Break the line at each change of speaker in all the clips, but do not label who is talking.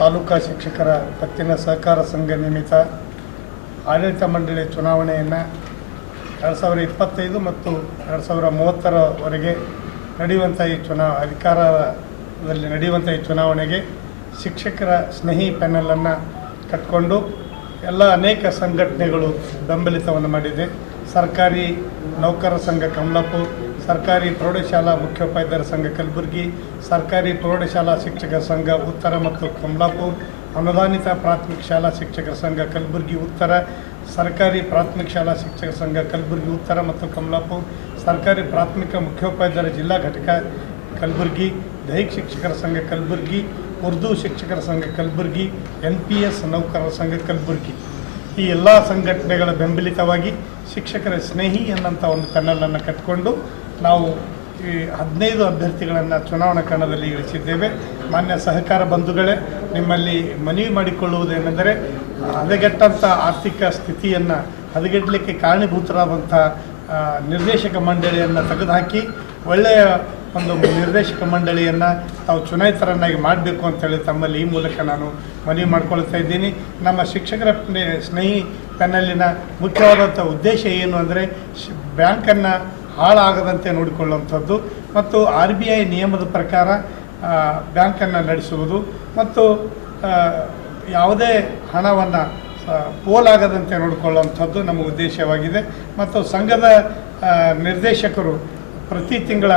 ತಾಲೂಕಾ ಶಿಕ್ಷಕರ ಪತ್ತಿನ ಸಹಕಾರ ಸಂಘ ನಿಮಿತ್ತ ಆಡಳಿತ ಮಂಡಳಿ ಚುನಾವಣೆಯನ್ನು ಎರಡು ಸಾವಿರ ಇಪ್ಪತ್ತೈದು ಮತ್ತು ಎರಡು ಸಾವಿರ ಮೂವತ್ತರವರೆಗೆ ನಡೆಯುವಂಥ ಈ ಚುನಾವ ಅಧಿಕಾರದಲ್ಲಿ ನಡೆಯುವಂಥ ಈ ಚುನಾವಣೆಗೆ ಶಿಕ್ಷಕರ ಸ್ನೇಹಿ ಪ್ಯಾನಲನ್ನು ಕಟ್ಕೊಂಡು ಎಲ್ಲ ಅನೇಕ ಸಂಘಟನೆಗಳು ಬೆಂಬಲಿತವನ್ನು ಮಾಡಿದೆ. ಸರ್ಕಾರಿ ನೌಕರರ ಸಂಘ ಕಮಲಾಪುರ್ ಸರ್ಕಾರಿ ಪ್ರೌಢಶಾಲಾ ಮುಖ್ಯೋಪಾಧ್ಯಾಯರ ಸಂಘ ಕಲಬುರಗಿ, ಸರ್ಕಾರಿ ಪ್ರೌಢಶಾಲಾ ಶಿಕ್ಷಕರ ಸಂಘ ಉತ್ತರ ಮತ್ತು ಕಮಲಾಪುರ್, ಅನುದಾನಿತ ಪ್ರಾಥಮಿಕ ಶಾಲಾ ಶಿಕ್ಷಕರ ಸಂಘ ಕಲಬುರಗಿ ಉತ್ತರ, ಸರ್ಕಾರಿ ಪ್ರಾಥಮಿಕ ಶಾಲಾ ಶಿಕ್ಷಕರ ಸಂಘ ಕಲಬುರಗಿ ಉತ್ತರ ಮತ್ತು ಕಮಲಾಪುರ್, ಸರ್ಕಾರಿ ಪ್ರಾಥಮಿಕ ಮುಖ್ಯೋಪಾಧ್ಯಾಯರ ಜಿಲ್ಲಾ ಘಟಕ ಕಲಬುರಗಿ, ದೈಹಿಕ ಶಿಕ್ಷಕರ ಸಂಘ ಕಲಬುರಗಿ, ಉರ್ದು ಶಿಕ್ಷಕರ ಸಂಘ ಕಲಬುರಗಿ ಎನ್ ಪಿ ಎಸ್ ನೌಕರರ ಸಂಘ ಕಲಬುರಗಿ. ಈ ಎಲ್ಲ ಸಂಘಟನೆಗಳ ಬೆಂಬಲಿತವಾಗಿ ಶಿಕ್ಷಕರ ಸ್ನೇಹಿ ಅನ್ನಂಥ ಒಂದು ಕನ್ನಲನ್ನು ಕಟ್ಟಿಕೊಂಡು ನಾವು ಈ ಹದಿನೈದು ಅಭ್ಯರ್ಥಿಗಳನ್ನು ಚುನಾವಣಾ ಕಣದಲ್ಲಿ ಇಳಿಸಿದ್ದೇವೆ. ಮಾನ್ಯ ಸಹಕಾರ ಬಂಧುಗಳೇ, ನಿಮ್ಮಲ್ಲಿ ಮನವಿ ಮಾಡಿಕೊಳ್ಳುವುದೇನೆಂದರೆ ಹದಗೆಟ್ಟಂಥ ಆರ್ಥಿಕ ಸ್ಥಿತಿಯನ್ನು ಹದಗೆಡಲಿಕ್ಕೆ ಕಾರಣೀಭೂತರಾದಂಥ ನಿರ್ದೇಶಕ ಮಂಡಳಿಯನ್ನು ತೆಗೆದುಹಾಕಿ, ಒಳ್ಳೆಯ ಒಂದು ನಿರ್ದೇಶಕ ಮಂಡಳಿಯನ್ನು ತಾವು ಚುನಾಯಿತರನ್ನಾಗಿ ಮಾಡಬೇಕು ಅಂತೇಳಿ ತಮ್ಮಲ್ಲಿ ಈ ಮೂಲಕ ನಾನು ಮನವಿ ಮಾಡ್ಕೊಳ್ತಾ ಇದ್ದೀನಿ. ನಮ್ಮ ಶಿಕ್ಷಕರ ಸ್ನೇಹಿ ತನ್ನಲ್ಲಿನ ಮುಖ್ಯವಾದಂಥ ಉದ್ದೇಶ ಏನು ಅಂದರೆ, ಶ್, ಬ್ಯಾಂಕನ್ನು ಹಾಳಾಗದಂತೆ ನೋಡಿಕೊಳ್ಳುವಂಥದ್ದು. ಮತ್ತು ಆರ್ ಬಿ ಐ ನಿಯಮದ ಪ್ರಕಾರ ಬ್ಯಾಂಕನ್ನು ನಡೆಸುವುದು ಮತ್ತು ಯಾವುದೇ ಹಣವನ್ನು ಪೋಲಾಗದಂತೆ ನೋಡಿಕೊಳ್ಳುವಂಥದ್ದು ನಮ್ಮ ಉದ್ದೇಶವಾಗಿದೆ. ಮತ್ತು ಸಂಘದ ನಿರ್ದೇಶಕರು ಪ್ರತಿ ತಿಂಗಳ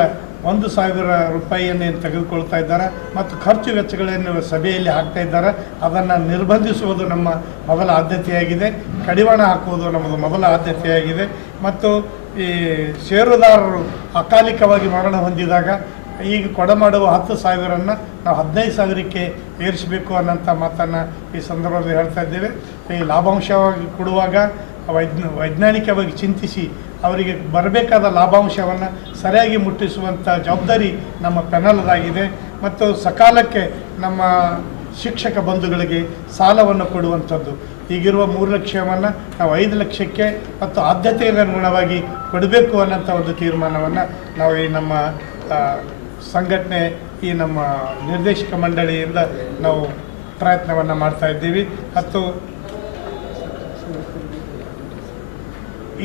ಒಂದು ಸಾವಿರ ರೂಪಾಯಿಯನ್ನು ಏನು ತೆಗೆದುಕೊಳ್ತಾ ಇದ್ದಾರೆ ಮತ್ತು ಖರ್ಚು ವೆಚ್ಚಗಳನ್ನು ಸಭೆಯಲ್ಲಿ ಹಾಕ್ತಾ ಇದ್ದಾರೆ. ಅದನ್ನು ನಿರ್ಬಂಧಿಸುವುದು ನಮ್ಮ ಮೊದಲ ಆದ್ಯತೆಯಾಗಿದೆ. ಕಡಿವಾಣ ಹಾಕುವುದು ನಮ್ಮದು ಮೊದಲ ಆದ್ಯತೆಯಾಗಿದೆ. ಮತ್ತು ಈ ಷೇರುದಾರರು ಅಕಾಲಿಕವಾಗಿ ಮರಣ ಹೊಂದಿದಾಗ ಈಗ ಕೊಡಮಾಡುವ ಹತ್ತು ಸಾವಿರನ್ನು ನಾವು ಹದಿನೈದು ಸಾವಿರಕ್ಕೆ ಏರಿಸಬೇಕು ಅನ್ನೋಂಥ ಮಾತನ್ನು ಈ ಸಂದರ್ಭದಲ್ಲಿ ಹೇಳ್ತಾ ಇದ್ದೇವೆ. ಈ ಲಾಭಾಂಶವಾಗಿ ಕೊಡುವಾಗ ವೈಜ್ಞ, ವೈಜ್ಞಾನಿಕವಾಗಿ ಚಿಂತಿಸಿ ಅವರಿಗೆ ಬರಬೇಕಾದ ಲಾಭಾಂಶವನ್ನು ಸರಿಯಾಗಿ ಮುಟ್ಟಿಸುವಂಥ ಜವಾಬ್ದಾರಿ ನಮ್ಮ ಪೆನಲ್ದಾಗಿದೆ. ಮತ್ತು ಸಕಾಲಕ್ಕೆ ನಮ್ಮ ಶಿಕ್ಷಕ ಬಂಧುಗಳಿಗೆ ಸಾಲವನ್ನು ಕೊಡುವಂಥದ್ದು. ಈಗಿರುವ ಮೂರು ಲಕ್ಷವನ್ನು ನಾವು ಐದು ಲಕ್ಷಕ್ಕೆ ಮತ್ತು ಆದ್ಯತೆಗೆ ಅನುಗುಣವಾಗಿ ಕೊಡಬೇಕು ಅನ್ನೋಂಥ ಒಂದು ತೀರ್ಮಾನವನ್ನು ನಾವು ಈ ನಮ್ಮ ಸಂಘಟನೆ, ಈ ನಮ್ಮ ನಿರ್ದೇಶಕ ಮಂಡಳಿಯಿಂದ ನಾವು ಪ್ರಯತ್ನವನ್ನು ಮಾಡ್ತಾ ಇದ್ದೀವಿ. ಮತ್ತು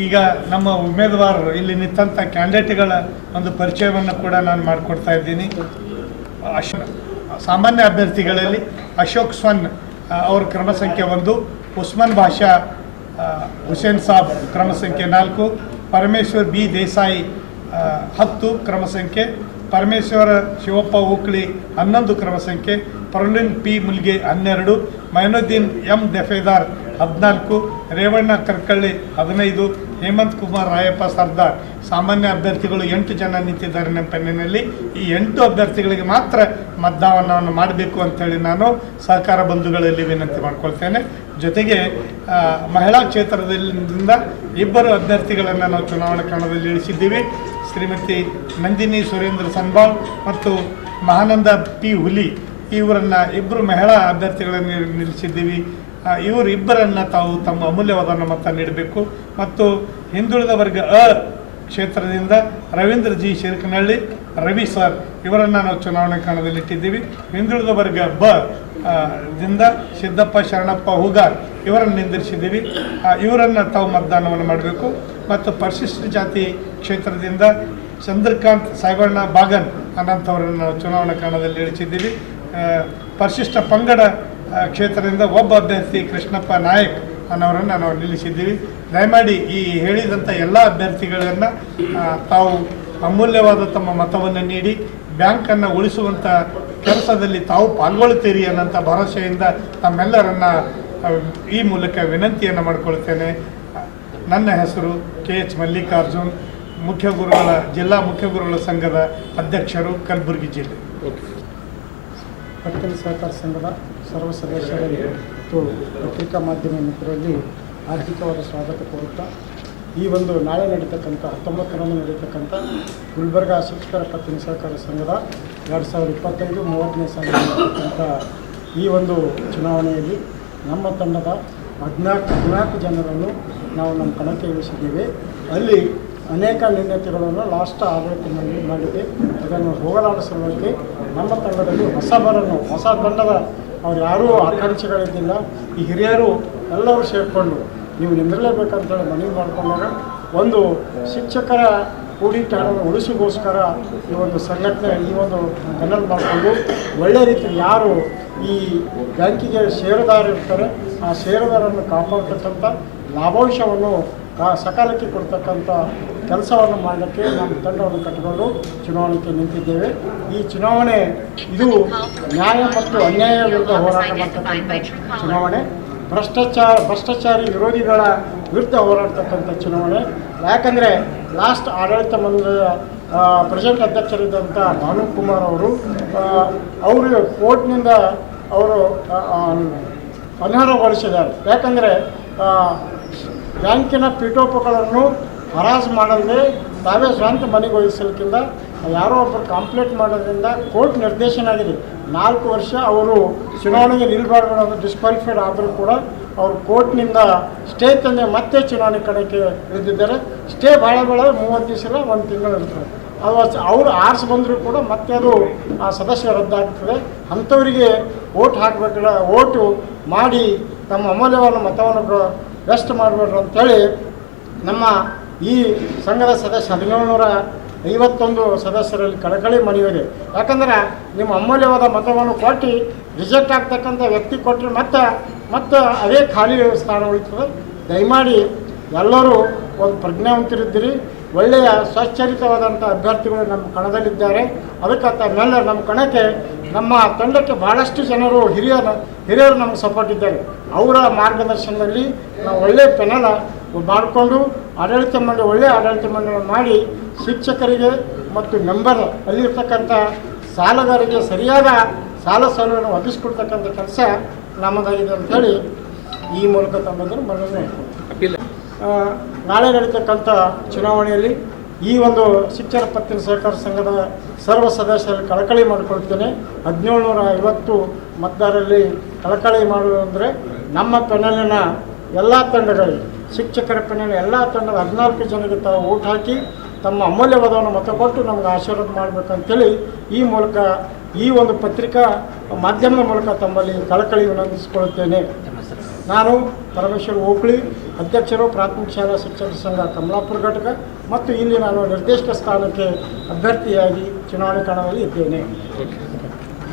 ಈಗ ನಮ್ಮ ಉಮೇದುವಾರರು, ಇಲ್ಲಿ ನಿಂತಂಥ ಕ್ಯಾಂಡಿಡೇಟ್ಗಳ ಒಂದು ಪರಿಚಯವನ್ನು ಕೂಡ ನಾನು ಮಾಡಿಕೊಡ್ತಾ ಇದ್ದೀನಿ. ಅಶ್, ಸಾಮಾನ್ಯ ಅಭ್ಯರ್ಥಿಗಳಲ್ಲಿ ಅಶೋಕ್ ಸ್ವನ್ ಅವರ ಕ್ರಮ ಸಂಖ್ಯೆ ಒಂದು, ಉಸ್ಮಾನ್ ಭಾಷಾ ಹುಸೇನ್ ಸಾಬ್ ಕ್ರಮ ಸಂಖ್ಯೆ ನಾಲ್ಕು, ಪರಮೇಶ್ವರ್ ಬಿ ದೇಸಾಯಿ ಹತ್ತು ಕ್ರಮ ಸಂಖ್ಯೆ, ಪರಮೇಶ್ವರ ಶಿವಪ್ಪ ಉಕ್ಳಿ ಹನ್ನೊಂದು ಕ್ರಮ ಸಂಖ್ಯೆ ಪ್ರವೀಣ್ ಪಿ ಮುಲ್ಗೆ ಹನ್ನೆರಡು, ಮೈನುದ್ದೀನ್ ಎಂ ದಫೇದಾರ್ ಹದಿನಾಲ್ಕು, ರೇವಣ್ಣ ಕರ್ಕಳ್ಳಿ ಹದಿನೈದು ಹೇಮಂತ್ ಕುಮಾರ್ ರಾಯಪ್ಪ ಸರ್ದಾರ್, ಸಾಮಾನ್ಯ ಅಭ್ಯರ್ಥಿಗಳು ಎಂಟು ಜನ ನಿಂತಿದ್ದಾರೆ ನಮ್ಮ ಪೆನ್ನಿನಲ್ಲಿ. ಈ ಎಂಟು ಅಭ್ಯರ್ಥಿಗಳಿಗೆ ಮಾತ್ರ ಮತದಾನವನ್ನು ಮಾಡಬೇಕು ಅಂತೇಳಿ ನಾನು ಸಹಕಾರ ಬಂಧುಗಳಲ್ಲಿ ವಿನಂತಿ ಮಾಡ್ಕೊಳ್ತೇನೆ. ಜೊತೆಗೆ ಮಹಿಳಾ ಕ್ಷೇತ್ರದಿಂದ ಇಬ್ಬರು ಅಭ್ಯರ್ಥಿಗಳನ್ನು ನಾವು ಚುನಾವಣಾ ಕಣದಲ್ಲಿ ಇಳಿಸಿದ್ದೀವಿ. ಶ್ರೀಮತಿ ನಂದಿನಿ ಸುರೇಂದ್ರ ಸನ್ಬಾಳ್ ಮತ್ತು ಮಹಾನಂದ ಪಿ ಹುಲಿ, ಇವರನ್ನು ಇಬ್ಬರು ಮಹಿಳಾ ಅಭ್ಯರ್ಥಿಗಳನ್ನು ನಿಲ್ಲಿಸಿದ್ದೀವಿ. ಆ, ಇವರು ಇಬ್ಬರನ್ನು ತಾವು ತಮ್ಮ ಅಮೂಲ್ಯವಾದ ಮತ ನೀಡಬೇಕು. ಮತ್ತು ಹಿಂದುಳಿದ ವರ್ಗ ಅ ಕ್ಷೇತ್ರದಿಂದ ರವೀಂದ್ರ ಜಿ ಶಿರ್ಕನಹಳ್ಳಿ ರವಿ ಸರ್ ಇವರನ್ನು ನಾವು ಚುನಾವಣೆ ಕಣದಲ್ಲಿ ಇಟ್ಟಿದ್ದೀವಿ. ಹಿಂದುಳಿದ ವರ್ಗ ಬ ದಿಂದ ಸಿದ್ದಪ್ಪ ಶರಣಪ್ಪ ಹೂಗಾರ್ ಇವರನ್ನು ನಿಂದಿರಿಸಿದ್ದೀವಿ. ಇವರನ್ನು ತಾವು ಮತದಾನವನ್ನು ಮಾಡಬೇಕು. ಮತ್ತು ಪರಿಶಿಷ್ಟ ಜಾತಿ ಕ್ಷೇತ್ರದಿಂದ ಚಂದ್ರಕಾಂತ್ ಸಾಗಣ್ಣ ಬಾಗನ್ ಅನ್ನಂಥವರನ್ನು ನಾವು ಚುನಾವಣಾ ಕಣದಲ್ಲಿ ಇಳಿಸಿದ್ದೀವಿ. ಪರಿಶಿಷ್ಟ ಪಂಗಡ ಕ್ಷೇತ್ರದಿಂದ ಒಬ್ಬ ಅಭ್ಯರ್ಥಿ ಕೃಷ್ಣಪ್ಪ ನಾಯಕ್ ಅನ್ನೋರನ್ನು ನಾವು ನಿಲ್ಲಿಸಿದ್ದೀವಿ. ದಯಮಾಡಿ ಈ ಹೇಳಿದಂಥ ಎಲ್ಲ ಅಭ್ಯರ್ಥಿಗಳನ್ನು ತಾವು ಅಮೂಲ್ಯವಾದ ತಮ್ಮ ಮತವನ್ನು ನೀಡಿ ಬ್ಯಾಂಕನ್ನು ಉಳಿಸುವಂಥ ಕೆಲಸದಲ್ಲಿ ತಾವು ಪಾಲ್ಗೊಳ್ಳುತ್ತೀರಿ ಅನ್ನೋಂಥ ಭರವಸೆಯಿಂದ ತಮ್ಮೆಲ್ಲರನ್ನ ಈ ಮೂಲಕ ವಿನಂತಿಯನ್ನು ಮಾಡಿಕೊಳ್ತೇನೆ. ನನ್ನ ಹೆಸರು ಕೆ ಎಚ್ ಮಲ್ಲಿಕಾರ್ಜುನ್ ಮುಖ್ಯ ಗುರುಗಳ ಜಿಲ್ಲಾ ಮುಖ್ಯ ಗುರುಗಳ ಸಂಘದ ಅಧ್ಯಕ್ಷರು ಕಲಬುರಗಿ ಜಿಲ್ಲೆ.
ಪಟ್ಟಣ ಸಹಕಾರ ಸಂಘದ ಸರ್ವ ಸದಸ್ಯರಲ್ಲಿ ಮತ್ತು ಪತ್ರಿಕಾ ಮಾಧ್ಯಮ ಮಿತ್ರರಲ್ಲಿ ಆರ್ಥಿಕವಾದ ಸ್ವಾಗತ ಕೋರುತ್ತಾ, ಈ ಒಂದು ನಾಳೆ ನಡೀತಕ್ಕಂಥ, ಹತ್ತೊಂಬತ್ತರಂದು ನಡೀತಕ್ಕಂಥ ಗುಲ್ಬರ್ಗಾ ಶಿಕ್ಷಕರ ಪತ್ತಿನ ಸಹಕಾರ ಸಂಘದ ಎರಡು ಸಾವಿರದ ಇಪ್ಪತ್ತೈದು ಮೂವತ್ತನೇ ಸಾಲ ನಡೀತಕ್ಕಂಥ ಈ ಒಂದು ಚುನಾವಣೆಯಲ್ಲಿ ನಮ್ಮ ತಂಡದ ಹದಿನಾಲ್ಕು ಹದಿನಾಲ್ಕು ಜನರನ್ನು ನಾವು ನಮ್ಮ ಕಣಕ್ಕೆ ಇಳಿಸಿದ್ದೇವೆ. ಅಲ್ಲಿ ಅನೇಕ ನ್ಯೂನತೆಗಳನ್ನು ಲಾಸ್ಟ್ ಆಡಳಿತದಲ್ಲಿ ಮಾಡಿದೆ ಅದನ್ನು ಹೋಗಲಾಡಿಸಲಿಕ್ಕೆ ನಮ್ಮ ತಂಡದಲ್ಲಿ ಹೊಸಬರನ್ನು, ಹೊಸ ತಂಡದ ಅವ್ರು ಯಾರೂ ಆಕಾಂಕ್ಷೆಗಳಿದ್ದಿಲ್ಲ ಈ ಹಿರಿಯರು ಎಲ್ಲರೂ ಸೇರಿಕೊಂಡು ನೀವು ನಿಂದಿರಲೇಬೇಕಂತೇಳಿ ಮನವಿ ಮಾಡಿಕೊಂಡಾಗ ಒಂದು ಶಿಕ್ಷಕರ ಕೂಡಿಟಾಣವನ್ನು ಉಳಿಸಿಗೋಸ್ಕರ ಈ ಒಂದು ಸಂಘಟನೆ ಈ ಒಂದು ಕನ್ನಡ ಮಾಡಿಕೊಂಡು ಒಳ್ಳೆ ರೀತಿಯಲ್ಲಿ ಯಾರು ಈ ಬ್ಯಾಂಕಿಗೆ ಇರ್ತಾರೆ, ಆ ಷೇರುದಾರರನ್ನು ಕಾಪಾಡ್ತಕ್ಕಂಥ ಲಾಭಾಂಶವನ್ನು ಸಕಾಲಕ್ಕೆ ಕೊಡ್ತಕ್ಕಂಥ ಕೆಲಸವನ್ನು ಮಾಡಲಿಕ್ಕೆ ನಮ್ಮ ತಂಡವನ್ನು ಕಟ್ಟಿಕೊಂಡು ಚುನಾವಣೆಗೆ ನಿಂತಿದ್ದೇವೆ. ಈ ಚುನಾವಣೆ ಇದು ನ್ಯಾಯ ಮತ್ತು ಅನ್ಯಾಯ ವಿರುದ್ಧ ಹೋರಾಟ ಮಾಡ್ತಕ್ಕಂಥ ಚುನಾವಣೆ. ಭ್ರಷ್ಟಾಚಾರ, ಭ್ರಷ್ಟಾಚಾರಿ ವಿರೋಧಿಗಳ ವಿರುದ್ಧ ಹೋರಾಡ್ತಕ್ಕಂಥ ಚುನಾವಣೆ. ಯಾಕಂದರೆ ಲಾಸ್ಟ್ ಆಡಳಿತ ಮಂಡಳಿಯ ಪ್ರೆಸೆಂಟ್ ಅಧ್ಯಕ್ಷರಿದ್ದಂಥ ಭಾನುಕುಮಾರ್ ಅವರು ಅವರು ಕೋರ್ಟ್ನಿಂದ ಅವರು ಅನರ್ಹಗೊಳಿಸಿದ್ದಾರೆ ಯಾಕಂದರೆ ಬ್ಯಾಂಕಿನ ಪೀಠೋಪಗಳನ್ನು ಹರಾಜು ಮಾಡದೆ ತಾವೇ ಸ್ವಂತ ಮನೆಗೆ ವಹಿಸಲಿಕ್ಕಿಂತ ಯಾರೋ ಒಬ್ಬರು ಕಂಪ್ಲೇಂಟ್ ಮಾಡೋದ್ರಿಂದ ಕೋರ್ಟ್ ನಿರ್ದೇಶನ ಆಗಿದೆ. ನಾಲ್ಕು ವರ್ಷ ಅವರು ಚುನಾವಣೆಗೆ ನಿಲ್ಬಾರ್ದು ಅನ್ನೋದು ಡಿಸ್ಕ್ವಾಲಿಫೈಡ್ ಆದರೂ ಕೂಡ ಅವರು ಕೋರ್ಟ್ನಿಂದ ಸ್ಟೇ ತಂದೆ ಮತ್ತೆ ಚುನಾವಣೆ ಕಡೆಗೆ ಇಳಿದಿದ್ದಾರೆ. ಸ್ಟೇ ಭಾಳ ಭಾಳ ಮೂವತ್ತು ದಿವಸ ಒಂದು ತಿಂಗಳು ಇರ್ತದೆ ಅದು ಅವರು ಆರ್ಸ್ ಬಂದರೂ ಕೂಡ ಮತ್ತೆ ಅದು ಆ ಸದಸ್ಯ ರದ್ದಾಗ್ತದೆ. ಅಂಥವರಿಗೆ ಓಟ್ ಹಾಕಬೇಕಲ್ಲ ಓಟು ಮಾಡಿ ತಮ್ಮ ಅಮೂಲ್ಯವಾದ ಮತವನ್ನು ವೆಸ್ಟ್ ಮಾಡಬೇಡ್ರಿ ಅಂತೇಳಿ ನಮ್ಮ ಈ ಸಂಘದ ಸದಸ್ಯ ಹದಿನೇಳುನೂರ ಐವತ್ತೊಂದು ಸದಸ್ಯರಲ್ಲಿ ಕಳಕಳಿ ಮನವಿದೆ ಯಾಕಂದ್ರೆ ನಿಮ್ಮ ಅಮೂಲ್ಯವಾದ ಮತವನ್ನು ಕೊಟ್ಟು ರಿಜೆಕ್ಟ್ ಆಗ್ತಕ್ಕಂಥ ವ್ಯಕ್ತಿ ಕೊಟ್ಟರೆ ಮತ್ತೆ ಮತ್ತೆ ಅದೇ ಖಾಲಿ ಸ್ಥಾನ ಉಳಿತದೆ. ದಯಮಾಡಿ ಎಲ್ಲರೂ ಒಂದು ಪ್ರಜ್ಞಾವಂತರಿದ್ದೀರಿ. ಒಳ್ಳೆಯ ಸ್ವಚ್ಛರಿತವಾದಂಥ ಅಭ್ಯರ್ಥಿಗಳು ನಮ್ಮ ಕಣದಲ್ಲಿದ್ದಾರೆ. ಅದಕ್ಕೆ ತಮ್ಮೆಲ್ಲರೂ ನಮ್ಮ ಕಣಕ್ಕೆ, ನಮ್ಮ ತಂಡಕ್ಕೆ ಭಾಳಷ್ಟು ಜನರು ಹಿರಿಯರು ಹಿರಿಯರು ನಮಗೆ ಸಪೋರ್ಟ್ ಇದ್ದಾರೆ. ಅವರ ಮಾರ್ಗದರ್ಶನದಲ್ಲಿ ನಾವು ಒಳ್ಳೆಯ ಪೆನಲ ಮಾಡಿಕೊಂಡು ಆಡಳಿತ ಮಂಡಳಿ ಒಳ್ಳೆಯ ಆಡಳಿತ ಮಂಡಳಿ ಮಾಡಿ ಶಿಕ್ಷಕರಿಗೆ ಮತ್ತು ಮೆಂಬರ್ ಅಲ್ಲಿರ್ತಕ್ಕಂಥ ಸಾಲಗಾರರಿಗೆ ಸರಿಯಾದ ಸಾಲ ಸೌಲಭ್ಯವನ್ನು ಒದಗಿಸ್ಕೊಡ್ತಕ್ಕಂಥ ಕೆಲಸ ನಮ್ಮದಾಗಿದೆ ಅಂತೇಳಿ ಈ ಮೂಲಕ ತಮ್ಮದನ್ನು ಮನವಿ ನಾಳೆ ನಡೀತಕ್ಕಂಥ ಚುನಾವಣೆಯಲ್ಲಿ ಈ ಒಂದು ಶಿಕ್ಷಣ ಪತ್ತಿನ ಸಹಕಾರ ಸಂಘದ ಸರ್ವ ಸದಸ್ಯರಲ್ಲಿ ಕಳಕಳಿ ಮಾಡಿಕೊಳ್ತೇನೆ. ಹದಿನೇಳುನೂರ ಐವತ್ತು ಮತದಾರರಲ್ಲಿ ಕಳಕಳಿ ಮಾಡುವುದಂದರೆ ನಮ್ಮ ಪೆನಲಿನ ಎಲ್ಲ ತಂಡಗಳಿಗೆ ಶಿಕ್ಷಕರ ಪೆನಲ್ ಎಲ್ಲ ತಂಡದ ಹದಿನಾಲ್ಕು ಜನರಿಗೆ ತಾವು ಓಟ್ ಹಾಕಿ ತಮ್ಮ ಅಮೂಲ್ಯವಾದವನ್ನು ಮತ ಕೊಟ್ಟು ನಮ್ಗೆ ಆಶೀರ್ವಾದ ಮಾಡಬೇಕಂತೇಳಿ ಈ ಮೂಲಕ ಈ ಒಂದು ಪತ್ರಿಕಾ ಮಾಧ್ಯಮದ ಮೂಲಕ ತಮ್ಮಲ್ಲಿ ಕಳಕಳಿ ವಿನಂತಿಸಿಕೊಳ್ಳುತ್ತೇನೆ ನಾನು ಪರಮೇಶ್ವರ ಓಕ್ಳಿ ಅಧ್ಯಕ್ಷರು ಪ್ರಾಥಮಿಕ ಶಾಲಾ ಶಿಕ್ಷಕ ಸಂಘ ಕಮಲಾಪುರ ಘಟಕ ಮತ್ತು ಇಲ್ಲಿ ನಾನು ನಿರ್ದೇಶಕ ಸ್ಥಾನಕ್ಕೆ ಅಭ್ಯರ್ಥಿಯಾಗಿ ಚುನಾವಣೆ ಕಣದಲ್ಲಿ ಇದ್ದೇನೆ.